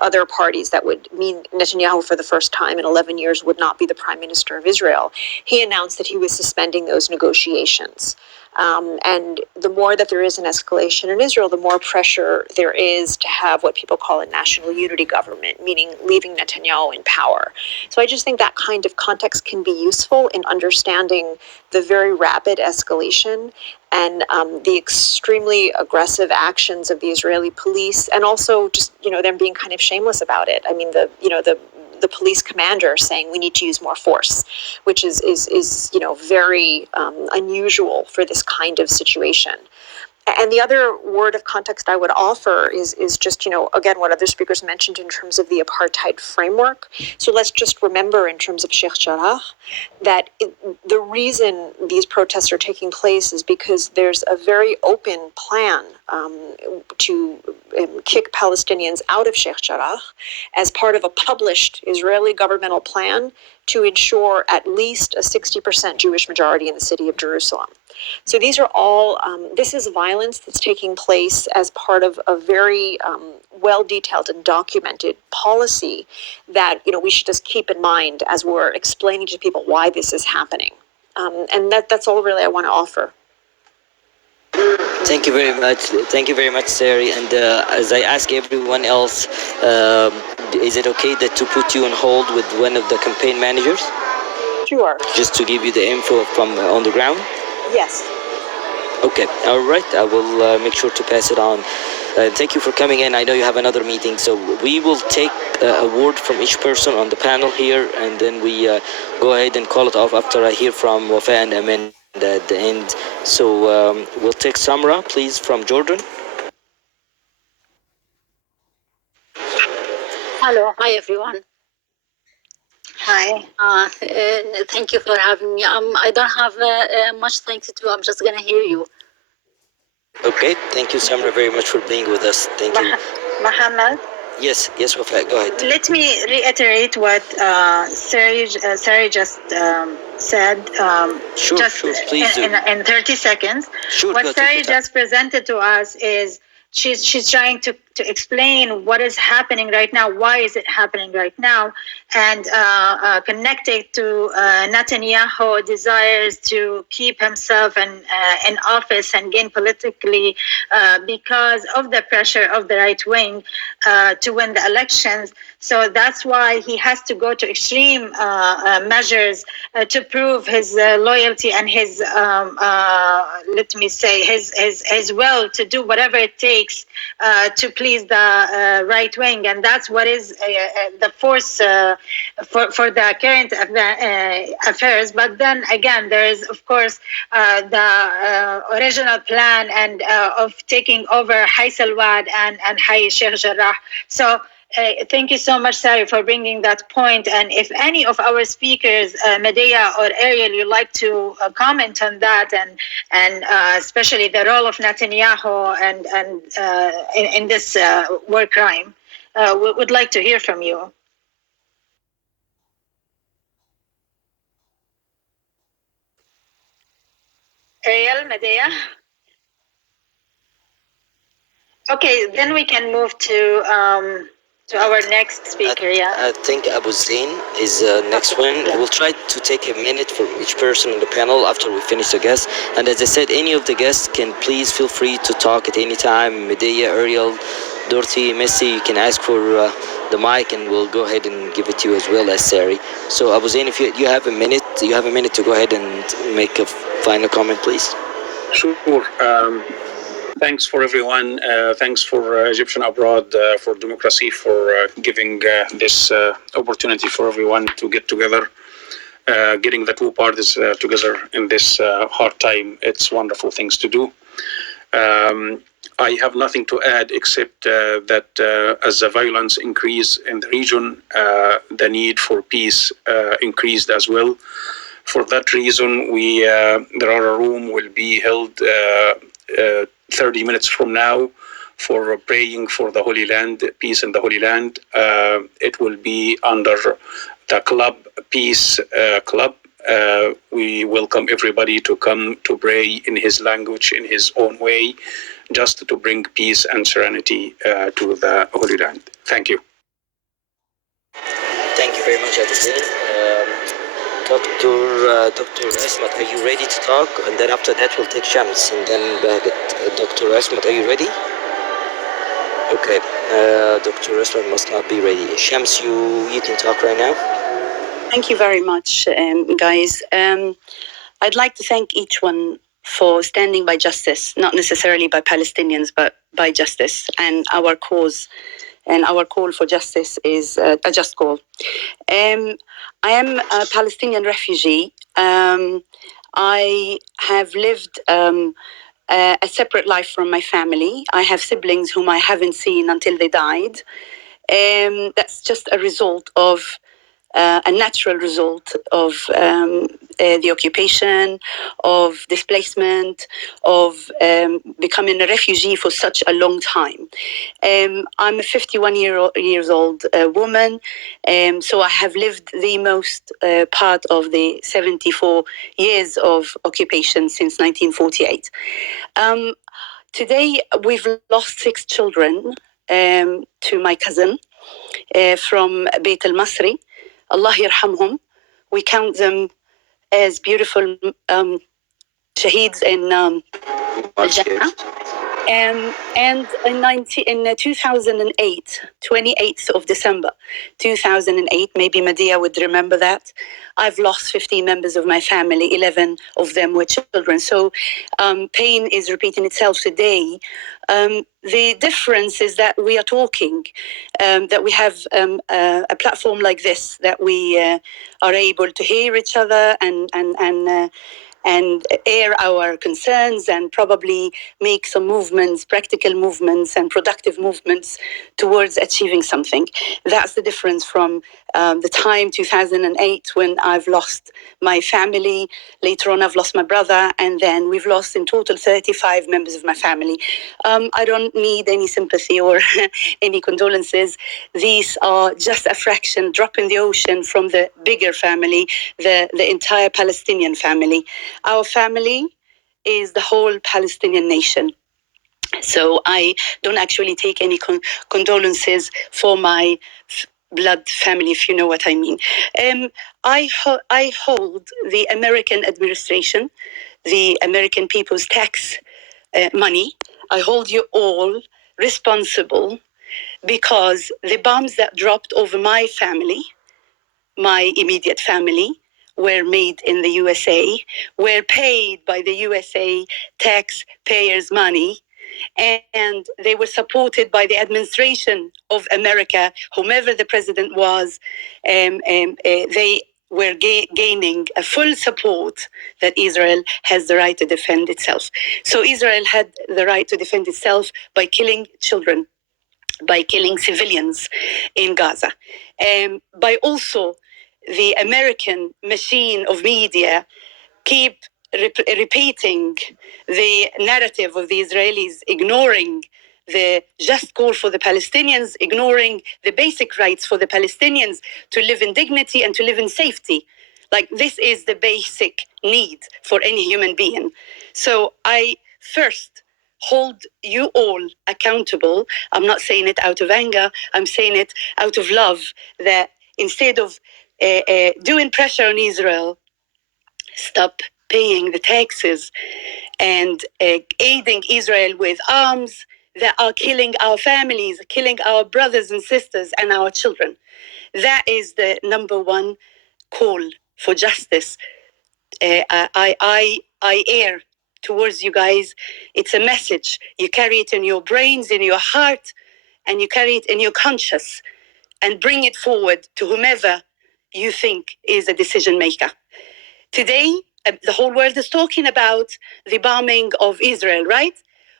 other parties that would mean Netanyahu for the first time in 11 years would not be the prime minister of Israel, he announced that he was suspending those negotiations. And the more that there is an escalation in Israel, the more pressure there is to have what people call a national unity government, meaning leaving Netanyahu in power. So I just think that kind of context can be useful in understanding the very rapid escalation and the extremely aggressive actions of the Israeli police, and also just, them being kind of shameless about it. I mean, the police commander saying we need to use more force, which is very unusual for this kind of situation. And the other word of context I would offer is just, again, what other speakers mentioned in terms of the apartheid framework. So let's just remember in terms of Sheikh Jarrah that the reason these protests are taking place is because there's a very open plan to kick Palestinians out of Sheikh Jarrah as part of a published Israeli governmental plan to ensure at least a 60% Jewish majority in the city of Jerusalem. So these are all, this is violence that's taking place as part of a very well-detailed and documented policy that, we should just keep in mind as we're explaining to people why this is happening. And that's all really I want to offer. Thank you very much. Thank you very much, Sari. And as I ask everyone else, is it okay to put you on hold with one of the campaign managers? Sure. Just to give you the info from on the ground? Yes. Okay. All right. I will make sure to pass it on. Thank you for coming in. I know you have another meeting, so we will take a word from each person on the panel here, and then we go ahead and call it off after I hear from Wafa and Amin at the end. So we'll take Samra, please, from Jordan. Hello. Hi, everyone. Hi. Thank you for having me. I don't have much things to do. I'm just going to hear you. Okay. Thank you, Samra, very much for being with us. Thank you. Mohammed? Yes, Wafa, go ahead. Let me reiterate what Sari just said. Sure, please do. In 30 seconds. Sure, what Sari just presented to us is she's trying to explain what is happening right now, why is it happening right now, and connect it to Netanyahu desires to keep himself in office and gain politically because of the pressure of the right wing to win the elections. So that's why he has to go to extreme measures to prove his loyalty and his, let me say, his will to do whatever it takes to please the right wing. And that's what is the force for the current affairs. But then again, there is, of course, the original plan and of taking over Hay Salwad and Hay Sheikh Jarrah. So thank you so much, Sari, for bringing that point. And if any of our speakers, Medea or Ariel, you'd like to comment on that, and especially the role of Netanyahu and in this war crime, we would like to hear from you. Ariel, Medea? Okay, then we can move to our next speaker. I think Abu Zain is next one. We'll try to take a minute for each person on the panel after we finish the guests. And as I said, any of the guests can please feel free to talk at any time. Medea, Ariel, Dorothy, Messi, you can ask for the mic, and we'll go ahead and give it to you as well as Sari. So Abu Zain, if you have a minute, to go ahead and make a final comment, please. Sure. Thanks for everyone. Thanks for Egyptian Abroad, for Democracy, for giving this opportunity for everyone to get together. Getting the two parties together in this hard time, it's wonderful things to do. I have nothing to add except that as the violence increased in the region, the need for peace increased as well. For that reason, there are a room will be held 30 minutes from now for praying for the Holy Land, peace in the Holy Land. It will be under the club, Peace Club. We welcome everybody to come to pray in his language, in his own way, just to bring peace and serenity to the Holy Land. Thank you. you very much, Adesina. Dr. Asmat, are you ready to talk? And then after that, we'll take Shams and then Bahgat. Dr. Asmat, are you ready? Okay. Dr. Asmat must not be ready. Shams, you can talk right now. Thank you very much, guys. I'd like to thank each one for standing by justice, not necessarily by Palestinians, but by justice. And our cause and our call for justice is a just call. I am a Palestinian refugee. I have lived a separate life from my family. I have siblings whom I haven't seen until they died. That's just a result of a natural result of the occupation, of displacement, of becoming a refugee for such a long time. I'm a 51 years old woman, so I have lived the most part of the 74 years of occupation since 1948. Today, we've lost 6 children to my cousin from Beit al-Masri. Allah yarhamhum. We count them as beautiful shaheeds in Al-Jannah. And in 2008, 28th of December, 2008, maybe Medea would remember that, I've lost 15 members of my family, 11 of them were children. So pain is repeating itself today. The difference is that we are talking, that we have a platform like this, that we are able to hear each other and air our concerns and probably make some movements, practical movements and productive movements towards achieving something. That's the difference from the time 2008 when I've lost my family. Later on, I've lost my brother, and then we've lost in total 35 members of my family. I don't need any sympathy or any condolences. These are just a fraction, drop in the ocean from the bigger family, the entire Palestinian family. Our family is the whole Palestinian nation. So I don't actually take any condolences for my blood family, if you know what I mean. I hold the American administration, the American people's tax money. I hold you all responsible because the bombs that dropped over my family, my immediate family, were made in the USA, were paid by the USA taxpayers' money, and they were supported by the administration of America, whomever the president was. They were gaining a full support that Israel has the right to defend itself. So Israel had the right to defend itself by killing children, by killing civilians in Gaza, by also the American machine of media keep repeating the narrative of the Israelis, ignoring the just call for the Palestinians, ignoring the basic rights for the Palestinians to live in dignity and to live in safety. Like, this is the basic need for any human being. So I first hold you all accountable. I'm not saying it out of anger. I'm saying it out of love, that instead of doing pressure on Israel, stop paying the taxes and aiding Israel with arms that are killing our families, killing our brothers and sisters and our children. That is the number one call for justice. I air towards you guys. It's a message. You carry it in your brains, in your heart, and you carry it in your conscience, and bring it forward to whomever you think is a decision maker. Today, the whole world is talking about the bombing of Israel, right?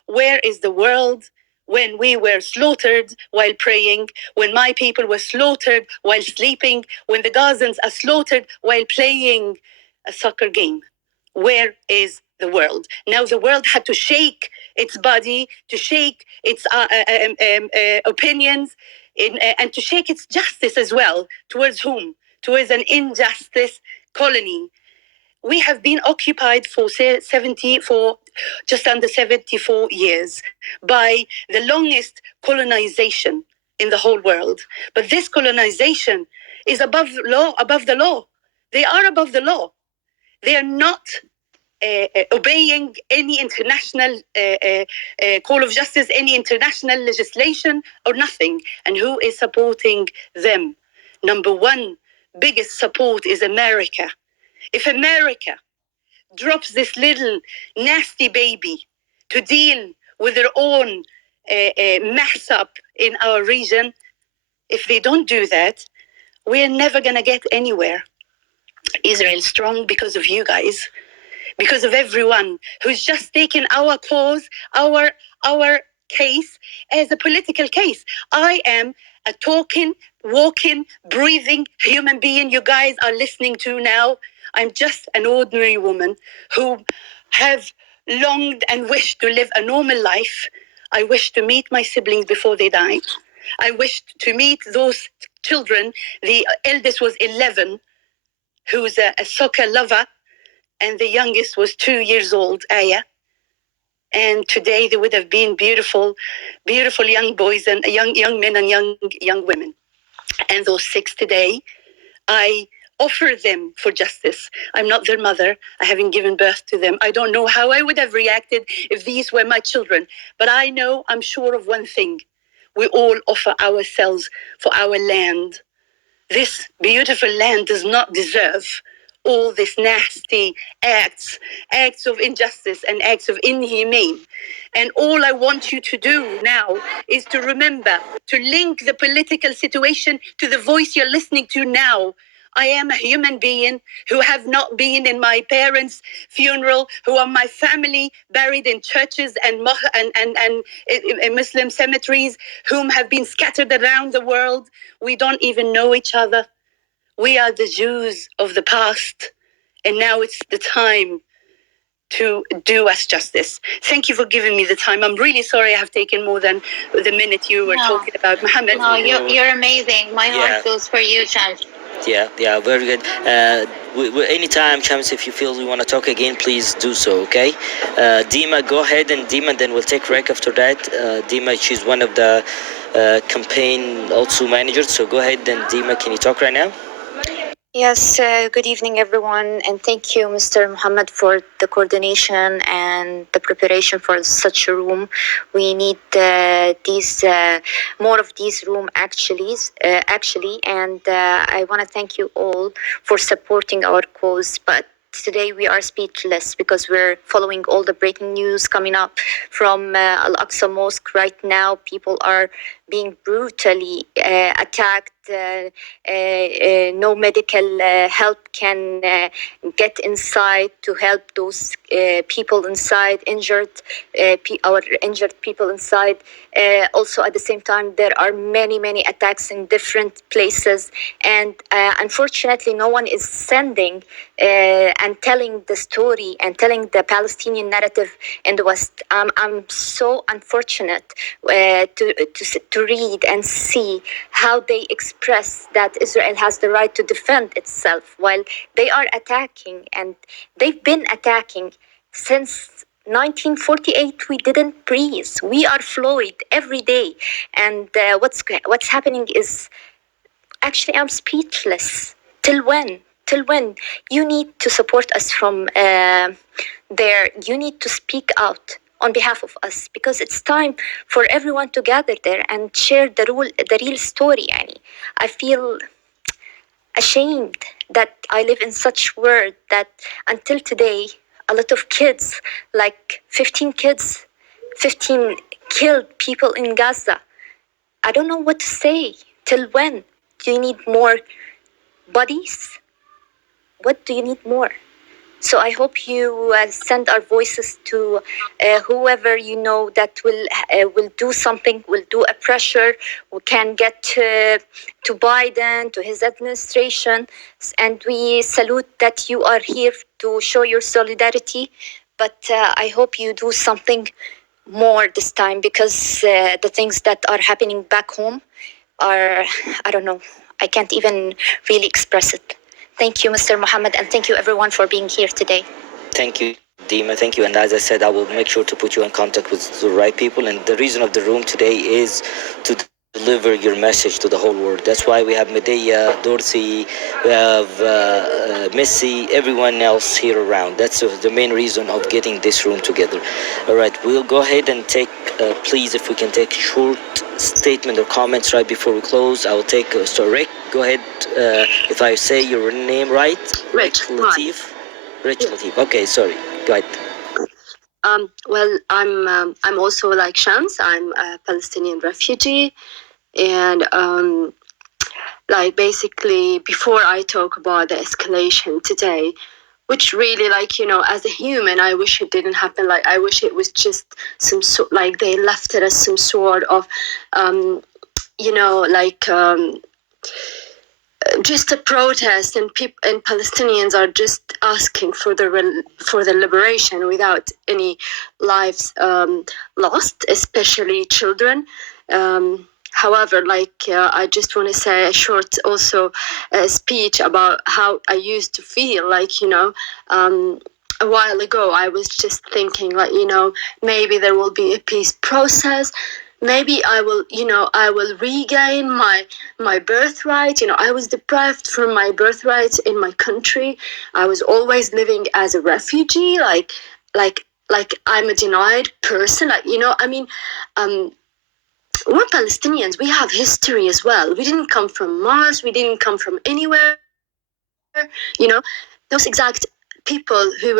Where is the world when we were slaughtered while praying, when my people were slaughtered while sleeping, when the Gazans are slaughtered while playing a soccer game? Where is the world? Now the world had to shake its body, to shake its opinions, and to shake its justice as well. Towards whom? Towards an injustice colony. We have been occupied for just under 74 years by the longest colonization in the whole world. But this colonization is above the law. They are above the law. They are not obeying any international call of justice, any international legislation or nothing. And who is supporting them? Number one, biggest support is America. If America drops this little nasty baby to deal with their own mess up in our region, if they don't do that, we're never going to get anywhere. Israel is strong because of you guys, because of everyone who's just taken our cause, our case as a political case. I am a talking, walking, breathing human being you guys are listening to now. I'm just an ordinary woman who have longed and wished to live a normal life. I wish to meet my siblings before they died. I wished to meet those children. The eldest was 11, who's a soccer lover, and the youngest was 2 years old, Aya. And today they would have been beautiful, beautiful young boys and young men and young women. And those 6 today, I offer them for justice. I'm not their mother. I haven't given birth to them. I don't know how I would have reacted if these were my children. But I know, I'm sure of one thing. We all offer ourselves for our land. This beautiful land does not deserve all these nasty acts of injustice and acts of inhumane. And all I want you to do now is to remember to link the political situation to the voice you're listening to now. I am a human being who have not been in my parents' funeral, who are my family buried in churches and Muslim cemeteries, whom have been scattered around the world. We don't even know each other. We are the Jews of the past, and now it's the time to do us justice. Thank you for giving me the time. I'm really sorry I have taken more than the minute you were talking about, Mohammed. No, you're amazing. My heart goes for you, Shams. Yeah, very good. Anytime, Shams, if you feel you want to talk again, please do so, okay? Dima, go ahead, and Dima, then we'll take Rek after that. Dima, she's one of the campaign also managers, so go ahead, then Dima, can you talk right now? Yes, good evening, everyone, and thank you, Mr. Muhammad, for the coordination and the preparation for such a room. We need more of these room actually, and I want to thank you all for supporting our cause. But today we are speechless because we're following all the breaking news coming up from Al-Aqsa Mosque right now. People are being brutally attacked. No medical help can get inside to help those people inside, our injured people inside. Also, at the same time, there are many attacks in different places, and unfortunately, no one is sending and telling the story and telling the Palestinian narrative in the West. I'm so unfortunate to read and see how they express that Israel has the right to defend itself while they are attacking, and they've been attacking since 1948. We didn't breathe. We are flowed every day, and what's happening is actually I'm speechless. Till when? Till when? You need to support us from there. You need to speak out on behalf of us, because it's time for everyone to gather there and share the real story. I feel ashamed that I live in such world that until today, a lot of kids, like 15 killed people in Gaza. I don't know what to say. Till when? Do you need more bodies? What do you need more? So I hope you send our voices to whoever you know that will do something, will do a pressure, who can get to Biden, to his administration. And we salute that you are here to show your solidarity. But I hope you do something more this time, because the things that are happening back home are, I don't know, I can't even really express it. Thank you, Mr. Muhammad, and thank you, everyone, for being here today. Thank you, Dima. Thank you. And as I said, I will make sure to put you in contact with the right people. And the reason of the room today is to deliver your message to the whole world. That's why we have Medea, Dorothy, we have Missy, everyone else here around. That's the main reason of getting this room together. All right, we'll go ahead and take, please, if we can take a short statement or comments right before we close. I will take, so Rick, go ahead, if I say your name right. Rich Latif. Rich Latif. Okay, sorry. Go ahead. Well, I'm also like Shams. I'm a Palestinian refugee, and like basically, before I talk about the escalation today, which really, like, you know, as a human, I wish it didn't happen. Like, I wish it was just some sort, like they left it as some sort of, you know, like. Just a protest, and people and Palestinians are just asking for the liberation without any lives lost, especially children. However, like I just want to say a short also speech about how I used to feel. Like, you know, a while ago I was just thinking, like, you know, maybe there will be a peace process. Maybe I will, you know, I will regain my birthright. You know, I was deprived from my birthright in my country. I was always living as a refugee, like I'm a denied person. Like, you know, I mean, we're Palestinians. We have history as well. We didn't come from Mars. We didn't come from anywhere. You know, those exact people who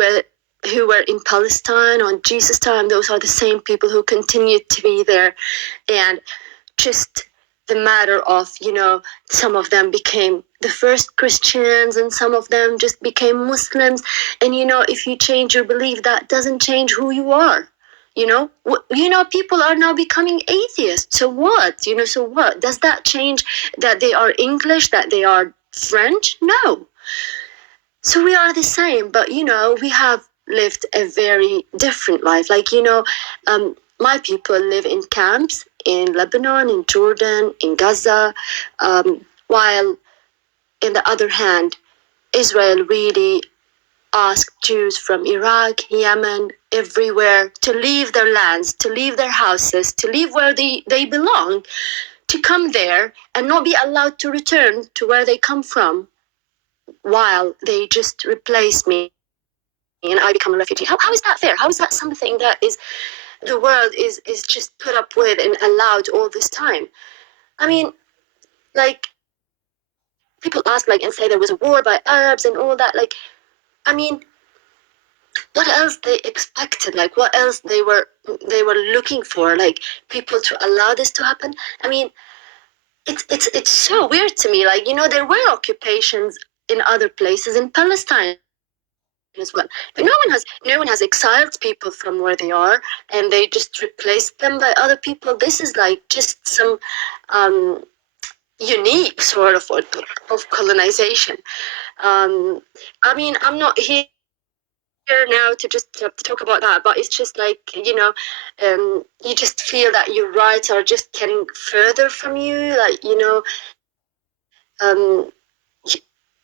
were in Palestine on Jesus' time, those are the same people who continued to be there. And just the matter of, you know, some of them became the first Christians and some of them just became Muslims. And, you know, if you change your belief, that doesn't change who you are. You know, people are now becoming atheists. So what? You know, so what? Does that change that they are English, that they are French? No. So we are the same, but, you know, we have lived a very different life. Like, you know, my people live in camps in Lebanon, in Jordan, in Gaza, while in the other hand, Israel really asked Jews from Iraq, Yemen, everywhere to leave their lands, to leave their houses, to leave where they belong, to come there and not be allowed to return to where they come from, while they just replace me and I become a refugee. How is that fair? How is that something that is the world is just put up with and allowed all this time? I mean, like, people ask, like, and say there was a war by Arabs and all that. Like, I mean, what else they expected? Like, what else they were looking for? Like, people to allow this to happen? I mean, it's so weird to me. Like, you know, there were occupations in other places in Palestine as well, but no one has exiled people from where they are, and they just replaced them by other people. This is like just some unique sort of colonization. I mean, I'm not here now to just to talk about that, but it's just like, you know, you just feel that your rights are just getting further from you. Like, you know,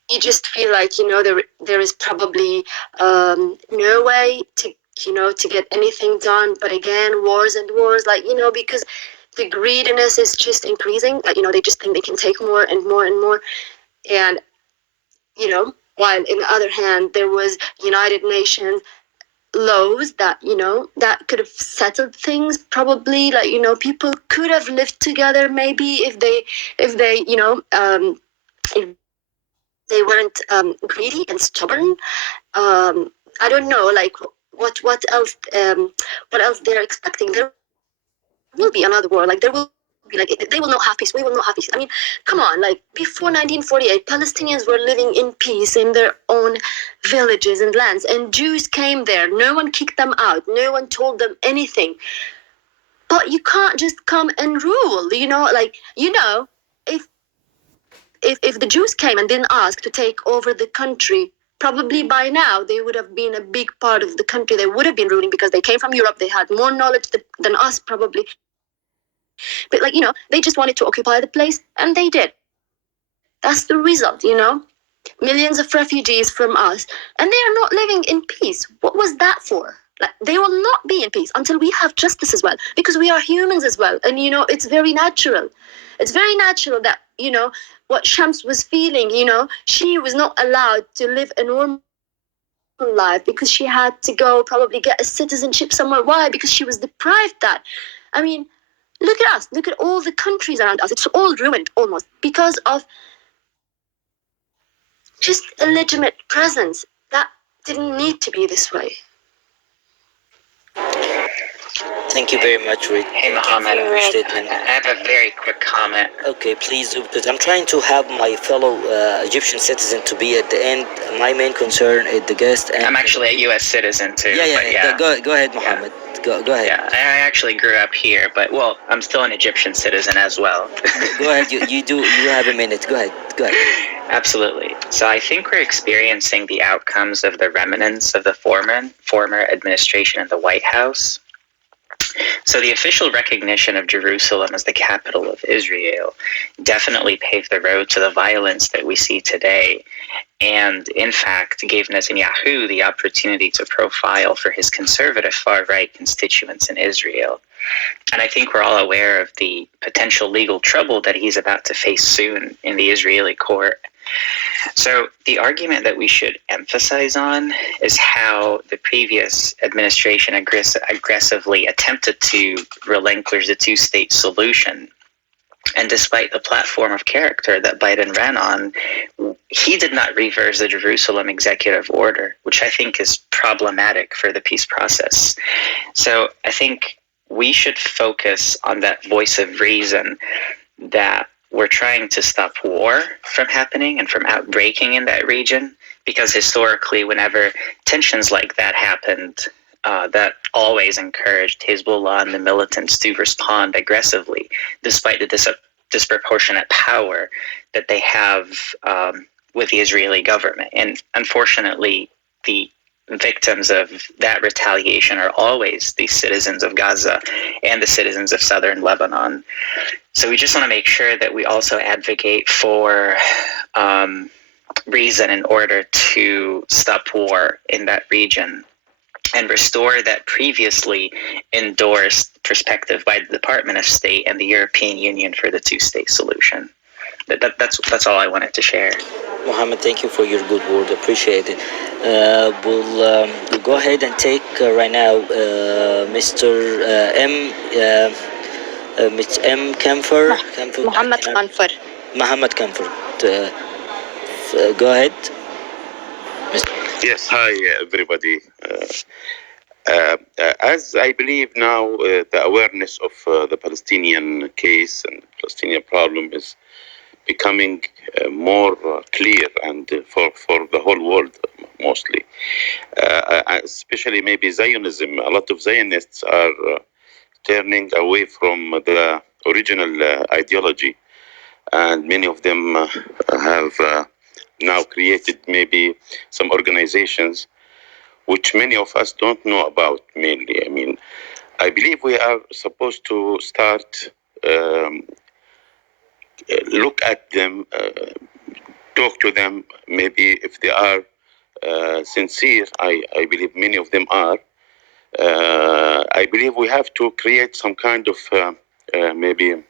you just feel like, you know, there is probably no way to, you know, to get anything done. But again, wars and wars, like, you know, because the greediness is just increasing. Like, you know, they just think they can take more and more and more. And, you know, while in the other hand, there was United Nations laws that, you know, that could have settled things probably. Like, you know, people could have lived together maybe if they, you know, if they weren't greedy and stubborn. I don't know, like, what else they're expecting. There will be another war. Like, there will be, like, they will not have peace. We will not have peace. I mean, come on. Like, before 1948, Palestinians were living in peace in their own villages and lands, and Jews came there. No one kicked them out. No one told them anything. But you can't just come and rule. You know, like, you know, if the Jews came and didn't ask to take over the country, probably by now they would have been a big part of the country. They would have been ruling because they came from Europe. They had more knowledge than us, probably. But, like, you know, they just wanted to occupy the place, and they did. That's the result, you know? Millions of refugees from us, and they are not living in peace. What was that for? Like, they will not be in peace until we have justice as well, because we are humans as well. And, you know, it's very natural. It's very natural that, you know, what Shams was feeling, you know, she was not allowed to live a normal life because she had to go probably get a citizenship somewhere. Why? Because she was deprived that. I mean, look at us. Look at all the countries around us. It's all ruined almost because of just illegitimate presence. That didn't need to be this way. Thank you very much, Rick. Hey, Thank you Mohammed, for your statement. I have a very quick comment. Okay, please do, because I'm trying to have my fellow Egyptian citizen to be at the end. My main concern is the guest. And I'm actually a U.S. citizen too. Yeah. but Go ahead, Mohammed. Go ahead. Yeah, I actually grew up here, but well, I'm still an Egyptian citizen as well. Go ahead. You have a minute. Go ahead. Absolutely. So I think we're experiencing the outcomes of the remnants of the former administration in the White House. So the official recognition of Jerusalem as the capital of Israel definitely paved the road to the violence that we see today, and in fact gave Netanyahu the opportunity to profile for his conservative far-right constituents in Israel. And I think we're all aware of the potential legal trouble that he's about to face soon in the Israeli court. So the argument that we should emphasize on is how the previous administration aggressively attempted to relinquish the two-state solution. And despite the platform of character that Biden ran on, he did not reverse the Jerusalem executive order, which I think is problematic for the peace process. So I think we should focus on that voice of reason, that we're trying to stop war from happening and from outbreaking in that region, because historically, whenever tensions like that happened, that always encouraged Hezbollah and the militants to respond aggressively, despite the disproportionate power that they have with the Israeli government. And unfortunately, the victims of that retaliation are always the citizens of Gaza and the citizens of southern Lebanon. So we just want to make sure that we also advocate for reason in order to stop war in that region and restore that previously endorsed perspective by the Department of State and the European Union for the two-state solution. That's all I wanted to share. Mohammed, thank you for your good word. Appreciate it. We'll go ahead and take right now Mr. M. Kamfer. Mohammed Kamfer. Mohammed Kamfer. Go ahead. Yes, hi everybody. As I believe now, the awareness of the Palestinian case and Palestinian problem is becoming more clear and for the whole world mostly. Especially maybe Zionism. A lot of Zionists are turning away from the original ideology, and many of them have now created maybe some organizations which many of us don't know about mainly. I mean, I believe we are supposed to start look at them, talk to them, maybe if they are sincere. I believe many of them are. I believe we have to create some kind of maybe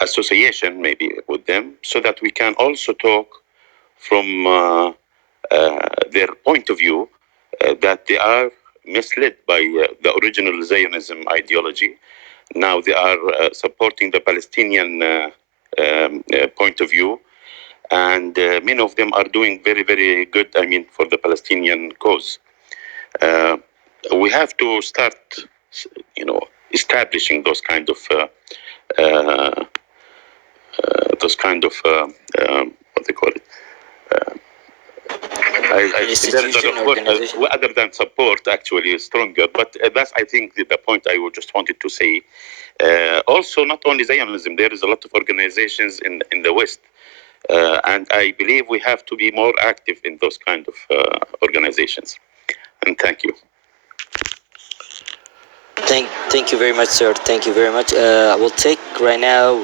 association maybe with them, so that we can also talk from their point of view, that they are misled by the original Zionism ideology. Now they are supporting the Palestinian point of view, and many of them are doing very, very good, I mean, for the Palestinian cause. We have to start, establishing those kind of what they call it. I think other than support, actually, is stronger. But that's, I think, the point I just wanted to say. Also, not only Zionism, there is a lot of organizations in the West. And I believe we have to be more active in those kind of organizations. And thank you. Thank you very much, sir. Thank you very much. We'll take right now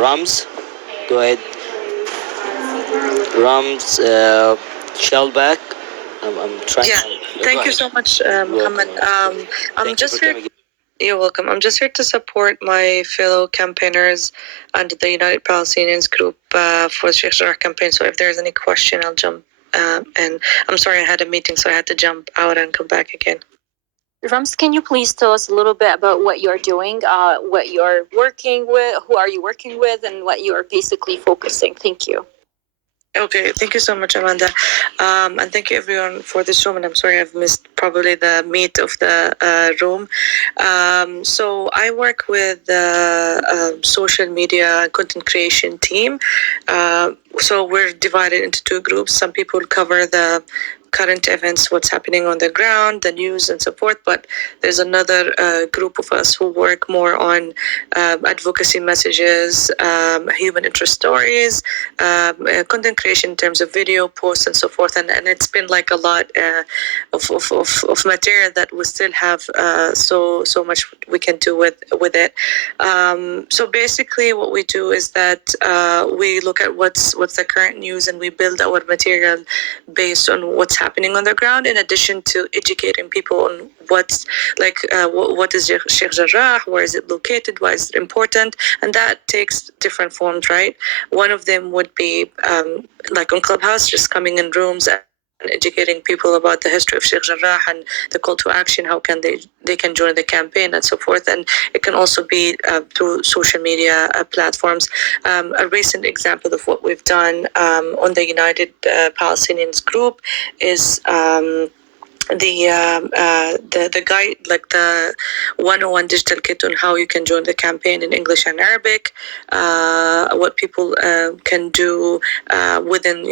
Rams. Go ahead. Rams Shellback. I'm trying. Yeah, thank you so much, Mohammed. I'm just here. You're welcome. I'm just here to support my fellow campaigners under the United Palestinians group for the Sheikh Jarrah campaign. So if there's any question, I'll jump. And I'm sorry, I had a meeting, so I had to jump out and come back again. Rams, can you please tell us a little bit about what you're doing, what you're working with, who are you working with, and what you're basically focusing? Thank you. Okay, thank you so much, Amanda. And thank you everyone for this room. And I'm sorry I've missed probably the meat of the room. So I work with the social media and content creation team. So we're divided into two groups. Some people cover the current events, what's happening on the ground, the news and so forth. But there's another group of us who work more on advocacy messages, human interest stories, content creation in terms of video posts and so forth. And it's been like a lot of material that we still have so much we can do with it. So basically what we do is that we look at what's the current news, and we build our material based on what's happening on the ground, in addition to educating people on what's like what is Sheikh Jarrah, where is it located, why is it important, and that takes different forms, right? One of them would be like on Clubhouse, just coming in rooms and educating people about the history of Sheikh Jarrah and the call to action, how can they can join the campaign and so forth. And it can also be through social media platforms. A recent example of what we've done on the United Palestinians group is the guide, like the 101 digital kit on how you can join the campaign in English and Arabic, what people can do within,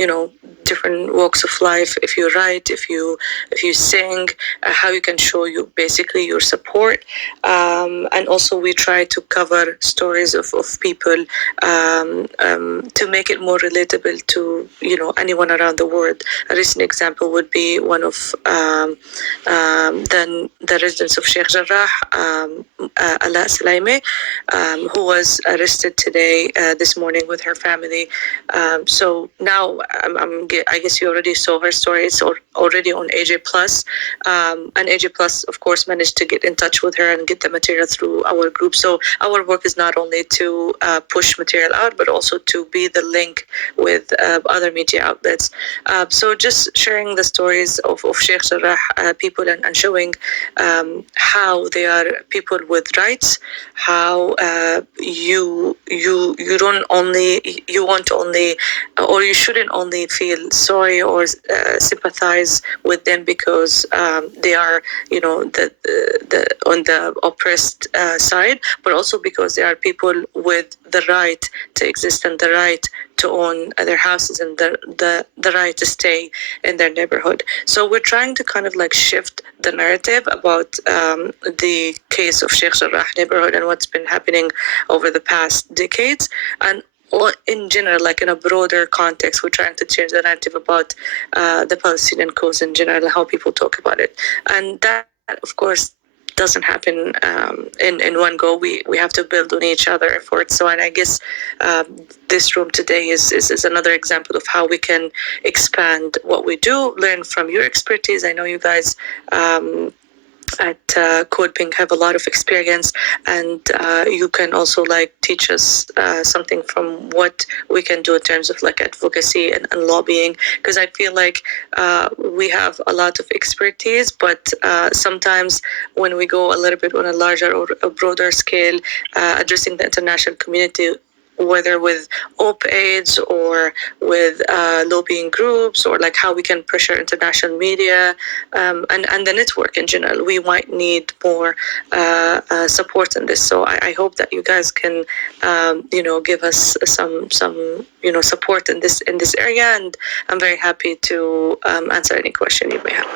different walks of life. If you write, if you sing, how you can show you basically your support. And also we try to cover stories of people to make it more relatable to, anyone around the world. A recent example would be one of the residents of Sheikh Jarrah, Ala Salaimi, who was arrested today, this morning with her family. So now I guess you already saw her story. It's already on AJ Plus, and AJ Plus, of course, managed to get in touch with her and get the material through our group. So our work is not only to push material out, but also to be the link with other media outlets. So just sharing the stories of Sheikh Jarrah people and showing how they are people with rights, how you shouldn't only feel sorry or sympathize with them because they are the on the oppressed side, but also because they are people with the right to exist and the right to own their houses and the right to stay in their neighborhood. So we're trying to kind of like shift the narrative about the case of Sheikh Jarrah neighborhood and what's been happening over the past decades. And in general, like in a broader context, we're trying to change the narrative about the Palestinian cause in general and how people talk about it. And that, of course, doesn't happen in one go. We have to build on each other efforts. So, and I guess this room today is another example of how we can expand what we do, learn from your expertise. I know you guys at Code Pink have a lot of experience, and you can also like teach us something from what we can do in terms of like advocacy and lobbying, because I feel like we have a lot of expertise, but sometimes when we go a little bit on a larger or a broader scale, addressing the international community, whether with op-eds or with lobbying groups, or like how we can pressure international media and the network in general, we might need more support in this. So I hope that you guys can give us some support in this area, and I'm very happy to answer any question you may have.